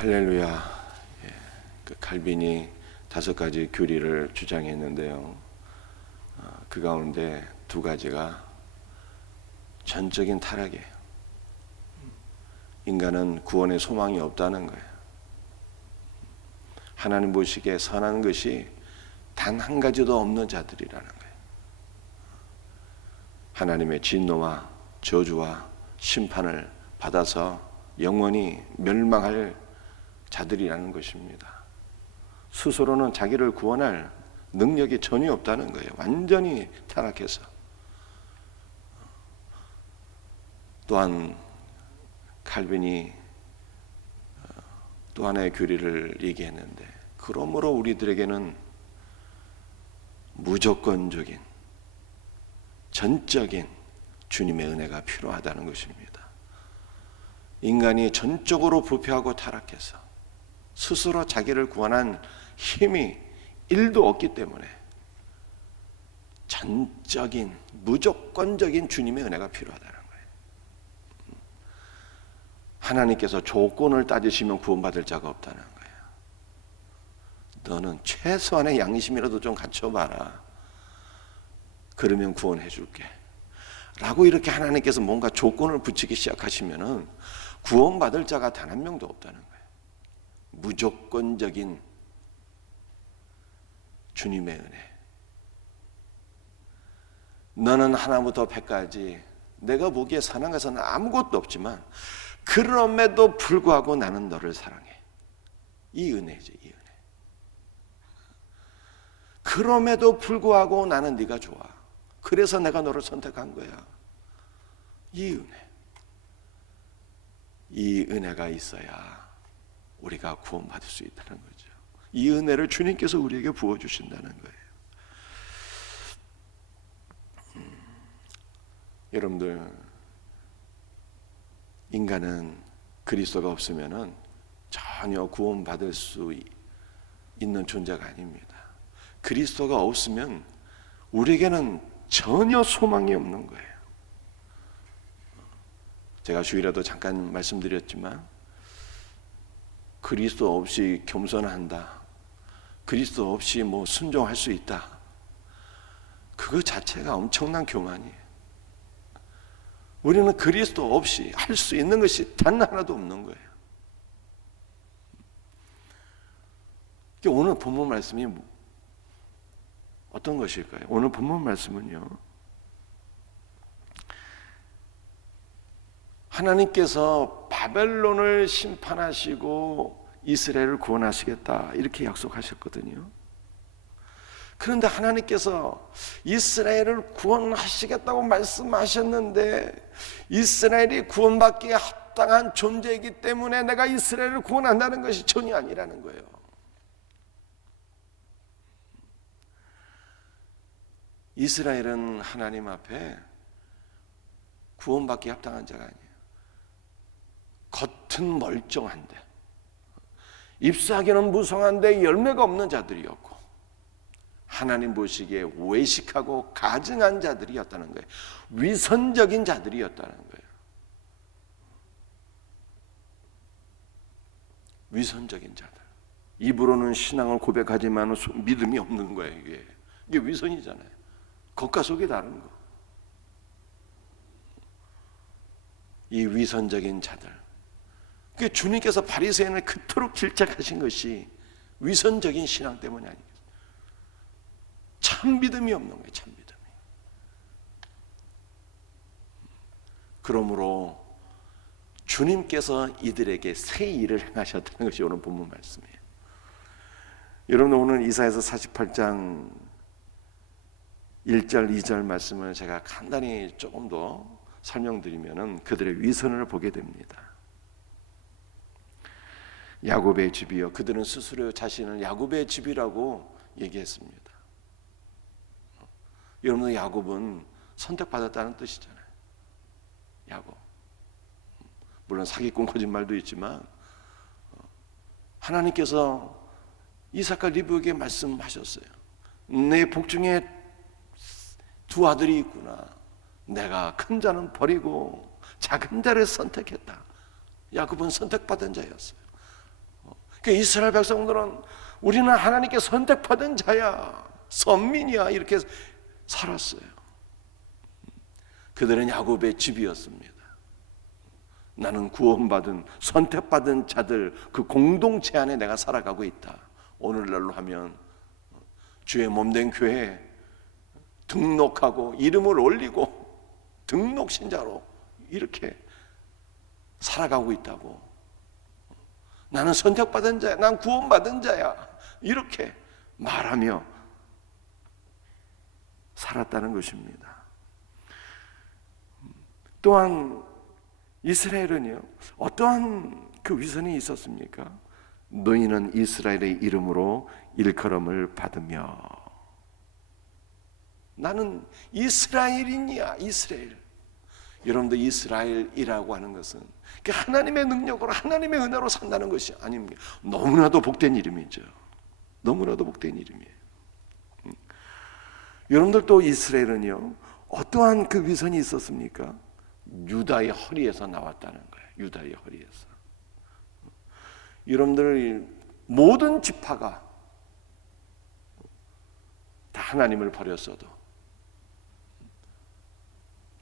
할렐루야. 그 칼빈이 5가지 교리를 주장했는데요. 그 가운데 2가지가 전적인 타락이에요. 인간은 구원의 소망이 없다는 거예요. 하나님 보시기에 선한 것이 단 한 가지도 없는 자들이라는 거예요. 하나님의 진노와 저주와 심판을 받아서 영원히 멸망할 자들이라는 것입니다. 스스로는 자기를 구원할 능력이 전혀 없다는 거예요. 완전히 타락해서. 또한 칼빈이 또 하나의 교리를 얘기했는데, 그러므로 우리들에게는 무조건적인 전적인 주님의 은혜가 필요하다는 것입니다. 인간이 전적으로 부패하고 타락해서 스스로 자기를 구원한 힘이 1도 없기 때문에 전적인 무조건적인 주님의 은혜가 필요하다는 거예요. 하나님께서 조건을 따지시면 구원받을 자가 없다는 거예요. 너는 최소한의 양심이라도 좀 갖춰봐라. 그러면 구원해 줄게 라고 이렇게 하나님께서 뭔가 조건을 붙이기 시작하시면은 구원받을 자가 단 한 명도 없다는 거예요. 무조건적인 주님의 은혜. 너는 하나부터 100까지 내가 보기에 선한 것은 아무것도 없지만 그럼에도 불구하고 나는 너를 사랑해. 이 은혜죠, 이 은혜. 그럼에도 불구하고 나는 네가 좋아. 그래서 내가 너를 선택한 거야. 이 은혜. 이 은혜가 있어야 우리가 구원받을 수 있다는 거죠. 이 은혜를 주님께서 우리에게 부어주신다는 거예요. 여러분들, 인간은 그리스도가 없으면 전혀 구원받을 수 있는 존재가 아닙니다. 그리스도가 없으면 우리에게는 전혀 소망이 없는 거예요. 제가 주일에도 잠깐 말씀드렸지만, 그리스도 없이 겸손한다, 그리스도 없이 뭐 순종할 수 있다, 그거 자체가 엄청난 교만이에요. 우리는 그리스도 없이 할 수 있는 것이 단 하나도 없는 거예요. 오늘 본문 말씀이 어떤 것일까요? 오늘 본문 말씀은요, 하나님께서 바벨론을 심판하시고 이스라엘을 구원하시겠다 이렇게 약속하셨거든요. 그런데 하나님께서 이스라엘을 구원하시겠다고 말씀하셨는데, 이스라엘이 구원받기에 합당한 존재이기 때문에 내가 이스라엘을 구원한다는 것이 전혀 아니라는 거예요. 이스라엘은 하나님 앞에 구원받기에 합당한 자가 아니에요. 겉은 멀쩡한데, 잎사귀는 무성한데 열매가 없는 자들이었고, 하나님 보시기에 외식하고 가증한 자들이었다는 거예요. 위선적인 자들이었다는 거예요. 위선적인 자들. 입으로는 신앙을 고백하지만 믿음이 없는 거예요. 이게 위선이잖아요. 겉과 속이 다른 거. 이 위선적인 자들. 주님께서 바리새인을 그토록 질책하신 것이 위선적인 신앙 때문이 아니겠어요. 참 믿음이 없는 거예요. 참 믿음이. 그러므로 주님께서 이들에게 새 일을 행하셨다는 것이 오늘 본문 말씀이에요. 여러분, 오늘 이사야서 48장 1절 2절 말씀을 제가 간단히 조금 더 설명드리면 그들의 위선을 보게 됩니다. 야곱의 집이요, 그들은 스스로 자신을 야곱의 집이라고 얘기했습니다. 여러분, 야곱은 선택받았다는 뜻이잖아요. 야곱. 물론 사기꾼 거짓말도 있지만 하나님께서 이삭과 리브에게 말씀하셨어요. 내 복중에 2 아들이 있구나. 내가 큰 자는 버리고 작은 자를 선택했다. 야곱은 선택받은 자였어요. 그러니까 이스라엘 백성들은 우리는 하나님께 선택받은 자야, 선민이야, 이렇게 살았어요. 그들은 야곱의 집이었습니다. 나는 구원받은 선택받은 자들 그 공동체 안에 내가 살아가고 있다. 오늘날로 하면 주의 몸된 교회에 등록하고 이름을 올리고 등록 신자로 이렇게 살아가고 있다고. 나는 선택받은 자야, 난 구원받은 자야, 이렇게 말하며 살았다는 것입니다. 또한 이스라엘은요, 어떠한 그 위선이 있었습니까? 너희는 이스라엘의 이름으로 일컬음을 받으며. 나는 이스라엘인이야, 이스라엘. 여러분들, 이스라엘이라고 하는 것은 하나님의 능력으로, 하나님의 은혜로 산다는 것이 아닙니다. 너무나도 복된 이름이죠. 너무나도 복된 이름이에요. 여러분들, 또 이스라엘은요, 어떠한 그 위선이 있었습니까? 유다의 허리에서 나왔다는 거예요. 유다의 허리에서. 여러분들, 모든 지파가 다 하나님을 버렸어도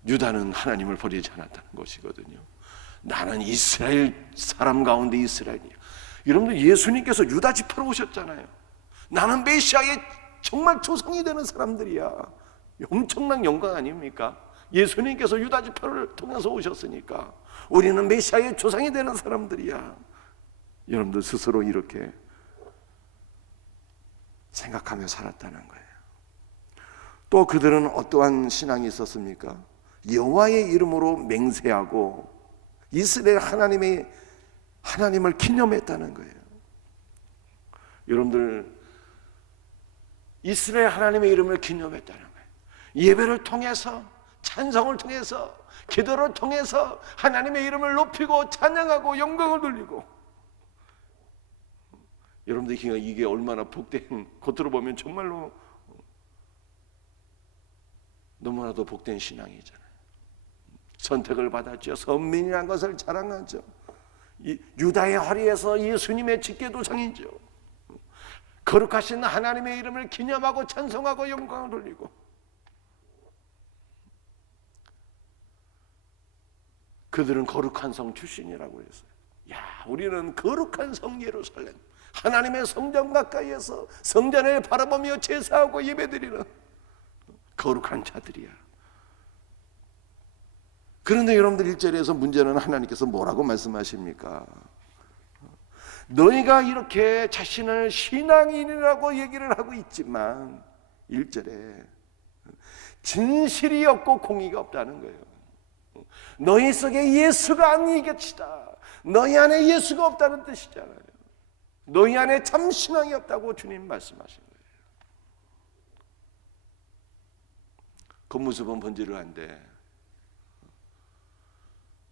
유다는 하나님을 버리지 않았다는 것이거든요. 나는 이스라엘 사람 가운데 이스라엘이야. 여러분들, 예수님께서 유다 지파로 오셨잖아요. 나는 메시아의 정말 조상이 되는 사람들이야. 엄청난 영광 아닙니까? 예수님께서 유다 지파를 통해서 오셨으니까 우리는 메시아의 조상이 되는 사람들이야. 여러분들 스스로 이렇게 생각하며 살았다는 거예요. 또 그들은 어떠한 신앙이 있었습니까? 여호와의 이름으로 맹세하고 이스라엘 하나님을 기념했다는 거예요. 여러분들, 이스라엘 하나님의 이름을 기념했다는 거예요. 예배를 통해서, 찬송을 통해서, 기도를 통해서 하나님의 이름을 높이고 찬양하고 영광을 돌리고. 여러분들, 이게 얼마나 복된, 겉으로 보면 정말로 너무나도 복된 신앙이잖아요. 선택을 받았죠. 선민이라는 것을 자랑하죠. 유다의 허리에서 예수님의 직계도상이죠. 거룩하신 하나님의 이름을 기념하고 찬송하고 영광을 돌리고. 그들은 거룩한 성 출신이라고 했어요. 야, 우리는 거룩한 성 예루살렘, 하나님의 성전 가까이에서 성전을 바라보며 제사하고 예배드리는 거룩한 자들이야. 그런데 여러분들, 1절에서 문제는 하나님께서 뭐라고 말씀하십니까? 너희가 이렇게 자신을 신앙인이라고 얘기를 하고 있지만 1절에 진실이 없고 공의가 없다는 거예요. 너희 속에 예수가 안 계시다. 너희 안에 예수가 없다는 뜻이잖아요. 너희 안에 참 신앙이 없다고 주님 말씀하신 거예요. 겉모습은 번지르한데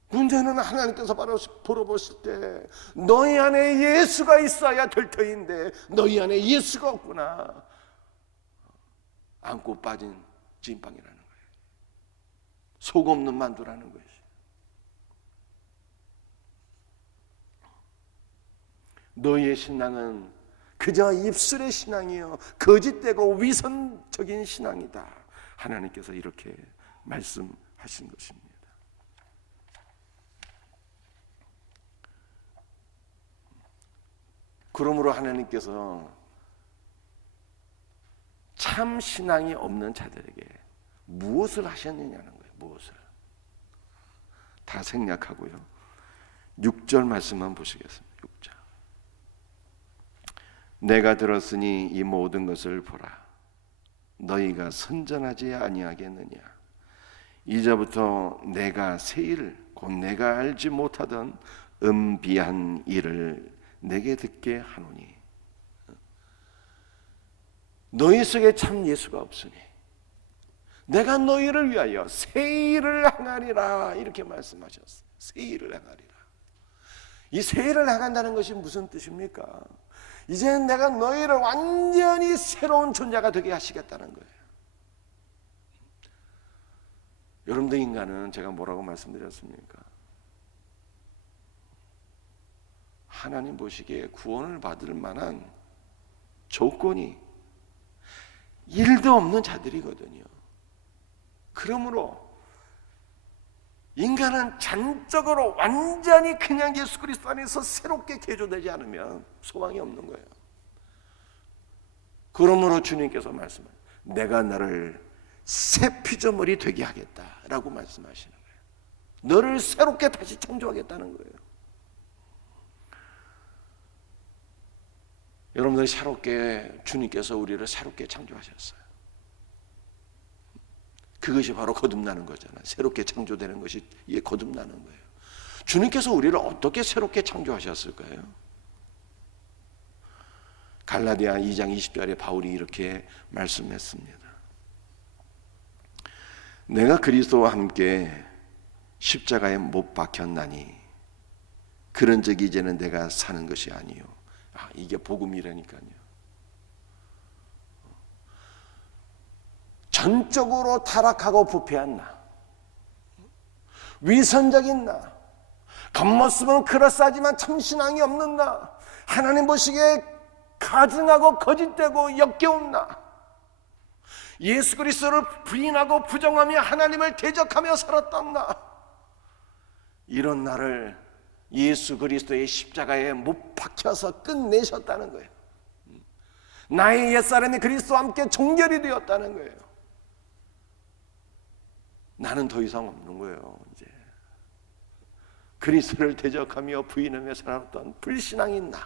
문제는 하나님께서 바로 보러보실 때 너희 안에 예수가 있어야 될 터인데 너희 안에 예수가 없구나. 안고 빠진 찐빵이라는 거예요. 속 없는 만두라는 것이. 너희의 신앙은 그저 입술의 신앙이요 거짓되고 위선적인 신앙이다. 하나님께서 이렇게 말씀하신 것입니다. 그러므로 하나님께서 참 신앙이 없는 자들에게 무엇을 하셨느냐는 거예요. 무엇을. 다 생략하고요. 6절 말씀만 보시겠습니다. 6절. 내가 들었으니 이 모든 것을 보라. 너희가 선전하지 아니하겠느냐. 이제부터 내가 새 일, 곧 내가 알지 못하던 은비한 일을 내게 듣게 하노니. 너희 속에 참 예수가 없으니 내가 너희를 위하여 새 일을 행하리라. 이렇게 말씀하셨어요. 새 일을 행하리라. 이 새 일을 행한다는 것이 무슨 뜻입니까? 이제 내가 너희를 완전히 새로운 존재가 되게 하시겠다는 거예요. 여러분들, 인간은 제가 뭐라고 말씀드렸습니까? 하나님 보시기에 구원을 받을 만한 조건이 1도 없는 자들이거든요. 그러므로 인간은 전적으로 완전히 그냥 예수 그리스도 안에서 새롭게 개조되지 않으면 소망이 없는 거예요. 그러므로 주님께서 말씀하세요. 내가 너를 새 피조물이 되게 하겠다라고 말씀하시는 거예요. 너를 새롭게 다시 창조하겠다는 거예요. 여러분들 새롭게 주님께서 우리를 새롭게 창조하셨어요. 그것이 바로 거듭나는 거잖아요. 새롭게 창조되는 것이 이게 거듭나는 거예요. 주님께서 우리를 어떻게 새롭게 창조하셨을까요? 갈라디아 2장 20절에 바울이 이렇게 말씀했습니다. 내가 그리스도와 함께 십자가에 못 박혔나니 그런즉 이제는 내가 사는 것이 아니요. 이게 복음이라니까요. 전적으로 타락하고 부패한 나, 위선적인 나, 겉모습은 그럴싸하지만 참신앙이 없는 나, 하나님 보시기에 가증하고 거짓되고 역겨운 나, 예수 그리스도를 부인하고 부정하며 하나님을 대적하며 살았던 나, 이런 나를 예수 그리스도의 십자가에 못 박혀서 끝내셨다는 거예요. 나의 옛사람이 그리스도와 함께 종결이 되었다는 거예요. 나는 더 이상 없는 거예요. 이제 그리스도를 대적하며 부인하며 살았던 불신앙인 나,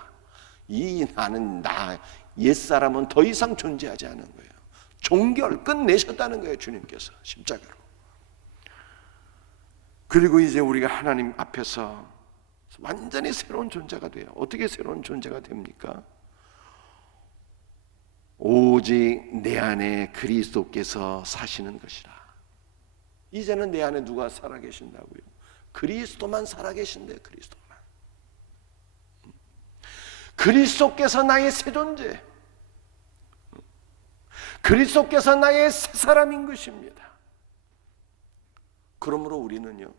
이 나는 나 옛사람은 더 이상 존재하지 않은 거예요. 종결 끝내셨다는 거예요. 주님께서 십자가로. 그리고 이제 우리가 하나님 앞에서 완전히 새로운 존재가 돼요. 어떻게 새로운 존재가 됩니까? 오직 내 안에 그리스도께서 사시는 것이라. 이제는 내 안에 누가 살아계신다고요? 그리스도만 살아계신대요. 그리스도만. 그리스도께서 나의 새 존재, 그리스도께서 나의 새 사람인 것입니다. 그러므로 우리는요,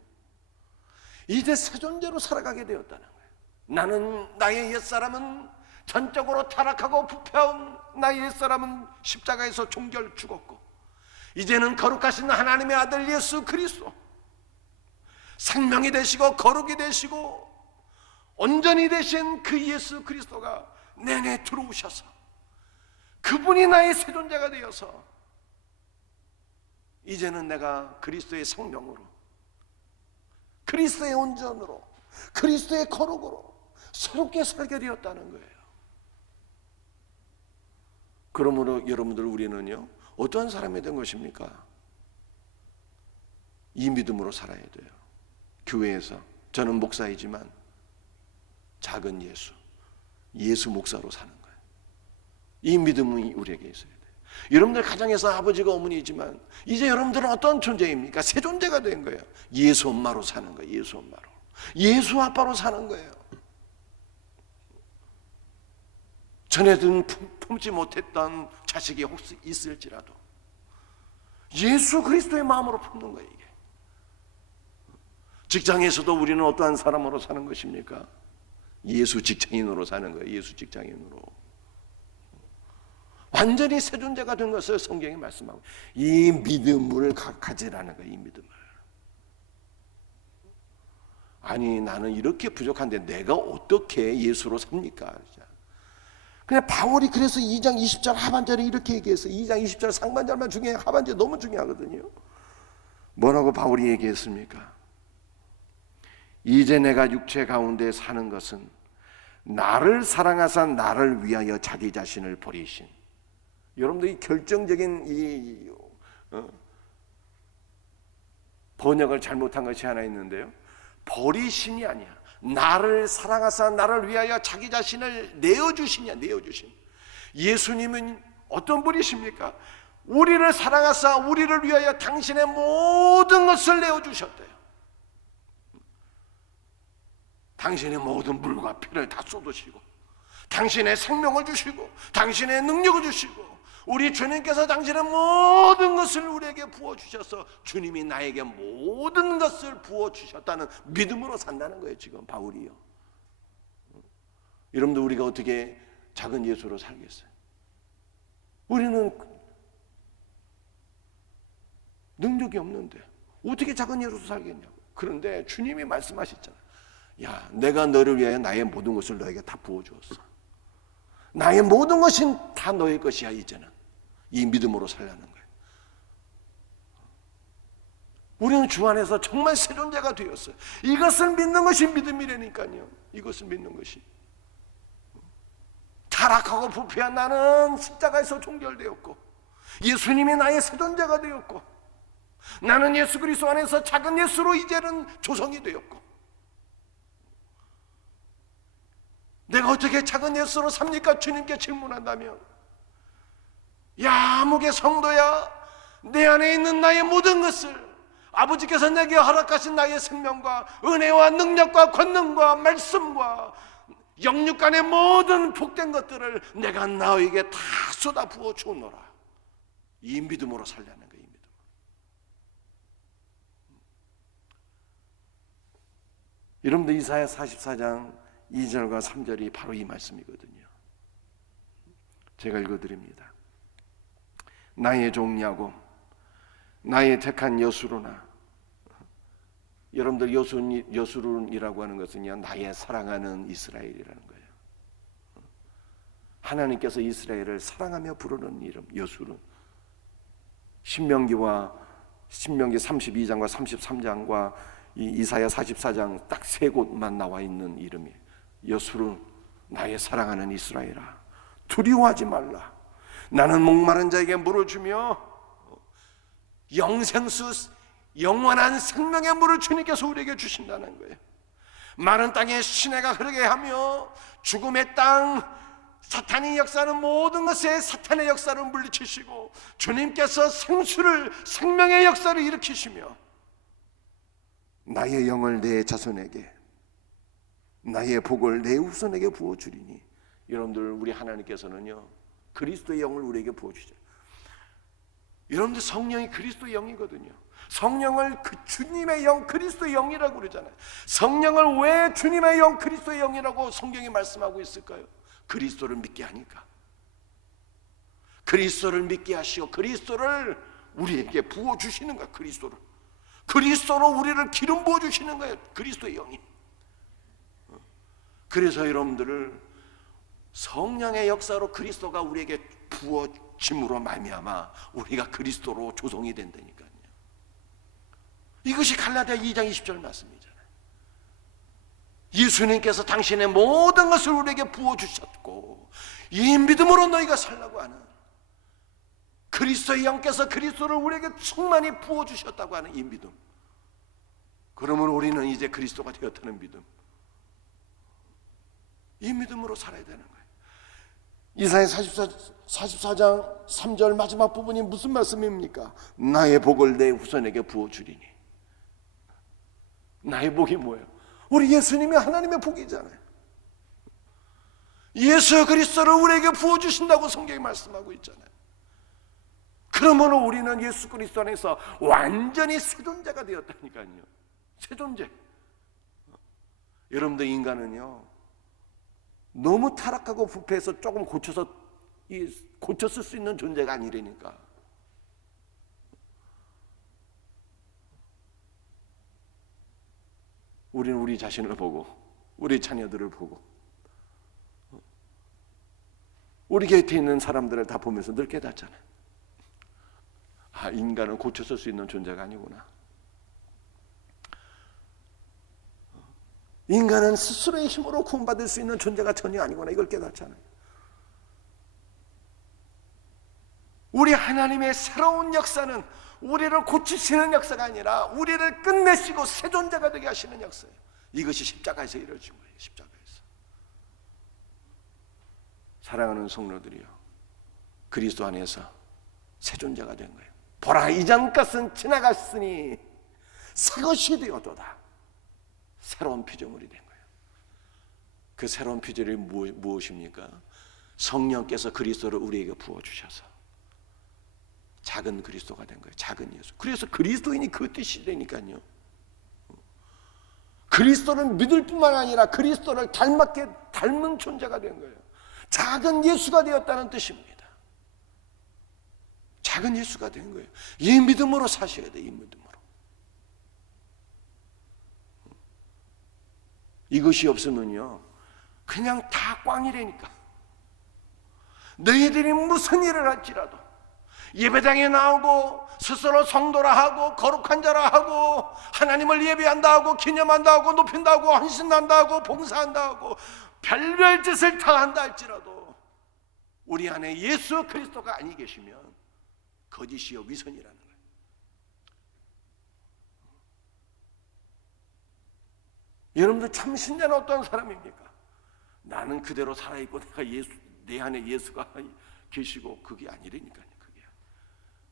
이제 새 존재로 살아가게 되었다는 거예요. 나는, 나의 옛사람은 전적으로 타락하고 부패한 나의 옛사람은 십자가에서 종결 죽었고, 이제는 거룩하신 하나님의 아들 예수 그리스도, 생명이 되시고 거룩이 되시고 온전히 되신 그 예수 그리스도가 내내 들어오셔서 그분이 나의 새 존재가 되어서 이제는 내가 그리스도의 생명으로, 그리스도의 온전으로, 그리스도의 거룩으로 새롭게 살게 되었다는 거예요. 그러므로 여러분들, 우리는요 어떠한 사람이 된 것입니까? 이 믿음으로 살아야 돼요. 교회에서 저는 목사이지만 작은 예수 목사로 사는 거예요. 이 믿음이 우리에게 있어야 돼요. 여러분들 가정에서 아버지가 어머니이지만 이제 여러분들은 어떤 존재입니까? 새 존재가 된 거예요. 예수 엄마로 사는 거예요. 예수 엄마로, 예수 아빠로 사는 거예요. 전에는 품지 못했던 자식이 혹시 있을지라도 예수 그리스도의 마음으로 품는 거예요. 이게 직장에서도 우리는 어떠한 사람으로 사는 것입니까? 예수 직장인으로 사는 거예요. 예수 직장인으로 완전히 새 존재가 된 것을 성경이 말씀하고, 이 믿음을 가지라는 거예요. 이 믿음을. 아니, 나는 이렇게 부족한데 내가 어떻게 예수로 삽니까? 그냥 바울이 그래서 2장 20절 하반절에 이렇게 얘기했어요. 2장 20절 상반절만 중요해. 하반절 너무 중요하거든요. 뭐라고 바울이 얘기했습니까? 이제 내가 육체 가운데 사는 것은 나를 사랑하사 나를 위하여 자기 자신을 버리신, 여러분들이 결정적인 번역을 잘못한 것이 하나 있는데요, 버리신이 아니야. 나를 사랑하사 나를 위하여 자기 자신을 내어주시냐, 내어주신. 예수님은 어떤 분이십니까? 우리를 사랑하사 우리를 위하여 당신의 모든 것을 내어주셨대요. 당신의 모든 물과 피를 다 쏟으시고, 당신의 생명을 주시고, 당신의 능력을 주시고, 우리 주님께서 당신의 모든 것을 우리에게 부어주셔서 주님이 나에게 모든 것을 부어주셨다는 믿음으로 산다는 거예요. 지금 바울이요. 여러분들 우리가 어떻게 작은 예수로 살겠어요? 우리는 능력이 없는데 어떻게 작은 예수로 살겠냐고. 그런데 주님이 말씀하셨잖아요. 야, 내가 너를 위하여 나의 모든 것을 너에게 다 부어주었어. 나의 모든 것은 다 너의 것이야. 이제는 이 믿음으로 살라는 거예요. 우리는 주 안에서 정말 새 존재가 되었어요. 이것을 믿는 것이 믿음이라니까요. 이것을 믿는 것이. 타락하고 부패한 나는 십자가에서 종결되었고, 예수님이 나의 새 존재가 되었고, 나는 예수 그리스도 안에서 작은 예수로 이제는 조성이 되었고, 내가 어떻게 작은 예수로 삽니까? 주님께 질문한다면, 야, 아무개 성도야, 내 안에 있는 나의 모든 것을 아버지께서 내게 허락하신 나의 생명과 은혜와 능력과 권능과 말씀과 영육 간의 모든 복된 것들을 내가 너에게 다 쏟아 부어 주노라. 이 믿음으로 살려는 거예요. 이 믿음. 여러분들 이사야 44장 2절과 3절이 바로 이 말씀이거든요. 제가 읽어드립니다. 나의 종 야곱, 나의 택한 여수로나. 여러분들 여수론이라고 하는 것은요, 나의 사랑하는 이스라엘이라는 거예요. 하나님께서 이스라엘을 사랑하며 부르는 이름 여수론. 신명기 32장과 33장과 이사야 44장 딱 세 곳만 나와 있는 이름이에요. 여수론, 나의 사랑하는 이스라엘아, 두려워하지 말라. 나는 목마른 자에게 물을 주며 영생수, 영원한 생명의 물을 주님께서 우리에게 주신다는 거예요. 마른 땅에 시내가 흐르게 하며 죽음의 땅, 사탄이 역사하는 모든 것에 사탄의 역사를 물리치시고 주님께서 생명의 역사를 일으키시며 나의 영을 내 자손에게, 나의 복을 내 후손에게 부어주리니. 여러분들, 우리 하나님께서는요, 그리스도의 영을 우리에게 부어주죠. 여러분들, 성령이 그리스도의 영이거든요. 성령을 주님의 영, 그리스도의 영이라고 그러잖아요. 성령을 왜 주님의 영, 그리스도의 영이라고 성경이 말씀하고 있을까요? 그리스도를 믿게 하니까. 그리스도를 믿게 하시고 그리스도를 우리에게 부어주시는 거예요. 그리스도로 우리를 기름 부어주시는 거예요. 그리스도의 영이. 그래서 여러분들을 성령의 역사로 그리스도가 우리에게 부어짐으로 말미암아 우리가 그리스도로 조성이 된다니까요. 이것이 갈라디아 2장 20절 말씀이잖아요. 예수님께서 당신의 모든 것을 우리에게 부어주셨고 이 믿음으로 너희가 살라고 하는 그리스도의 영께서 그리스도를 우리에게 충만히 부어주셨다고 하는 이 믿음. 그러면 우리는 이제 그리스도가 되었다는 믿음, 이 믿음으로 살아야 되는 거예요. 이사야 44장 3절 마지막 부분이 무슨 말씀입니까? 나의 복을 내 후손에게 부어주리니. 나의 복이 뭐예요? 우리 예수님이 하나님의 복이잖아요. 예수 그리스도를 우리에게 부어주신다고 성경이 말씀하고 있잖아요. 그러므로 우리는 예수 그리스도 안에서 완전히 새 존재가 되었다니까요. 새 존재. 여러분들, 인간은요, 너무 타락하고 부패해서 조금 고쳤을 수 있는 존재가 아니라니까. 우리는 우리 자신을 보고 우리 자녀들을 보고 우리 곁에 있는 사람들을 다 보면서 늘 깨닫잖아요. 아, 인간은 고쳐쓸 수 있는 존재가 아니구나. 인간은 스스로의 힘으로 구원받을 수 있는 존재가 전혀 아니구나. 이걸 깨닫잖아요. 우리 하나님의 새로운 역사는 우리를 고치시는 역사가 아니라 우리를 끝내시고 새 존재가 되게 하시는 역사예요. 이것이 십자가에서 이루어진 거예요. 십자가에서. 사랑하는 성도들이요, 그리스도 안에서 새 존재가 된 거예요. 보라, 이전 것은 지나갔으니 새 것이 되었도다. 새로운 피조물이 된 거예요. 그 새로운 피조물이 무엇입니까? 성령께서 그리스도를 우리에게 부어주셔서 작은 그리스도가 된 거예요. 작은 예수. 그래서 그리스도인이 그 뜻이라니까요. 그리스도를 믿을 뿐만 아니라 그리스도를 닮은 존재가 된 거예요. 작은 예수가 되었다는 뜻입니다. 작은 예수가 된 거예요. 이 믿음으로 사셔야 돼요. 이 믿음으로. 이것이 없으면요 그냥 다 꽝이라니까. 너희들이 무슨 일을 할지라도 예배당에 나오고 스스로 성도라 하고 거룩한 자라 하고 하나님을 예배한다 하고 기념한다 하고 높인다 하고 헌신한다 하고 봉사한다 하고 별별 짓을 다 한다 할지라도 우리 안에 예수 그리스도가 아니 계시면 거짓이요 위선이라는 거예요. 여러분들 참 신자는 어떤 사람입니까? 나는 그대로 살아있고 내 안에 예수가 계시고 그게 아니라니까요. 그게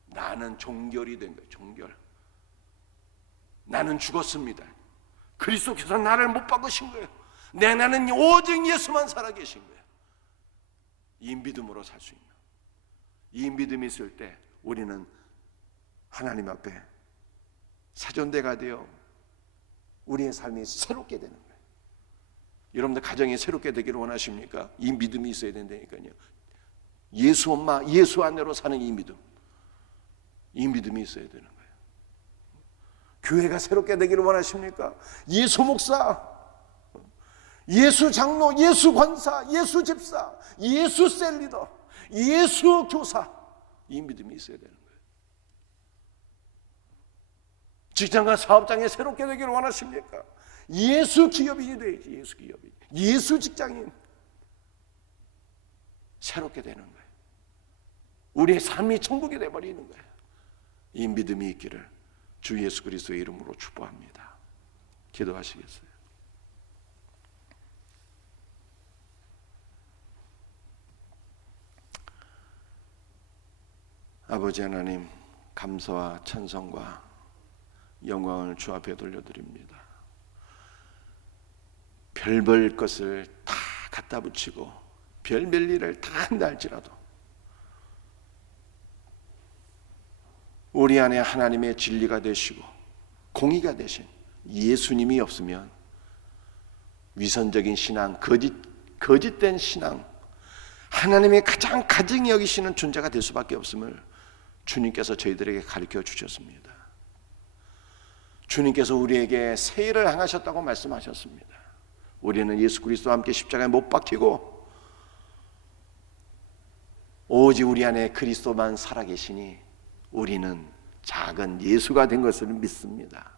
나는 종결이 된 거예요. 종결. 나는 죽었습니다. 그리스도께서 나를 못 박으신 거예요. 내 나는 오직 예수만 살아계신 거예요. 이 믿음으로 살 수 있는, 이 믿음이 있을 때 우리는 하나님 앞에 사존대가 되어 우리의 삶이 새롭게 되는 거예요. 여러분들 가정이 새롭게 되기를 원하십니까? 이 믿음이 있어야 된다니까요. 예수 엄마, 예수 아내로 사는 이 믿음, 이 믿음이 있어야 되는 거예요. 교회가 새롭게 되기를 원하십니까? 예수 목사, 예수 장로, 예수 권사, 예수 집사, 예수 셀리더, 예수 교사, 이 믿음이 있어야 되는 거예요. 직장과 사업장에 새롭게 되기를 원하십니까? 예수 기업인이 되야지. 예수 기업인, 예수 직장인, 새롭게 되는 거예요. 우리의 삶이 천국이 되어버리는 거예요. 이 믿음이 있기를 주 예수 그리스도의 이름으로 축복합니다. 기도하시겠어요? 아버지 하나님, 감사와 찬송과 영광을 주 앞에 돌려드립니다. 별별 것을 다 갖다 붙이고 별별 일을 다 한다 할지라도 우리 안에 하나님의 진리가 되시고 공의가 되신 예수님이 없으면 위선적인 신앙, 거짓된 신앙, 하나님의 가장 가증히 여기시는 존재가 될 수밖에 없음을 주님께서 저희들에게 가르쳐 주셨습니다. 주님께서 우리에게 새 일을 행하셨다고 말씀하셨습니다. 우리는 예수 그리스도와 함께 십자가에 못 박히고 오직 우리 안에 그리스도만 살아계시니 우리는 작은 예수가 된 것을 믿습니다.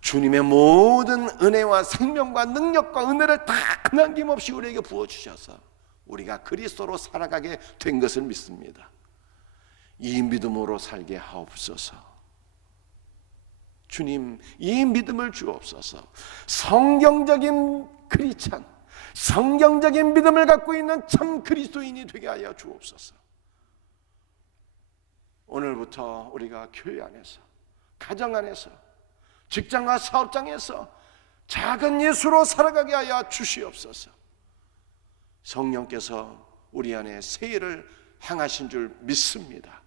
주님의 모든 은혜와 생명과 능력과 은혜를 다 남김없이 우리에게 부어주셔서 우리가 그리스도로 살아가게 된 것을 믿습니다. 이 믿음으로 살게 하옵소서. 주님, 이 믿음을 주옵소서. 성경적인 크리스찬, 성경적인 믿음을 갖고 있는 참 그리스도인이 되게 하여 주옵소서. 오늘부터 우리가 교회 안에서, 가정 안에서, 직장과 사업장에서 작은 예수로 살아가게 하여 주시옵소서. 성령께서 우리 안에 새 일을 행하신 줄 믿습니다.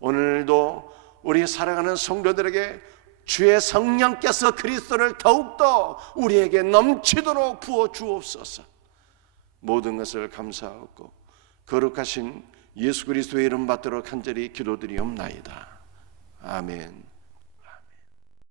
오늘도 우리 살아가는 성도들에게 주의 성령께서 그리스도를 더욱더 우리에게 넘치도록 부어 주옵소서. 모든 것을 감사하고 거룩하신 예수 그리스도의 이름 받도록 간절히 기도드리옵나이다. 아멘.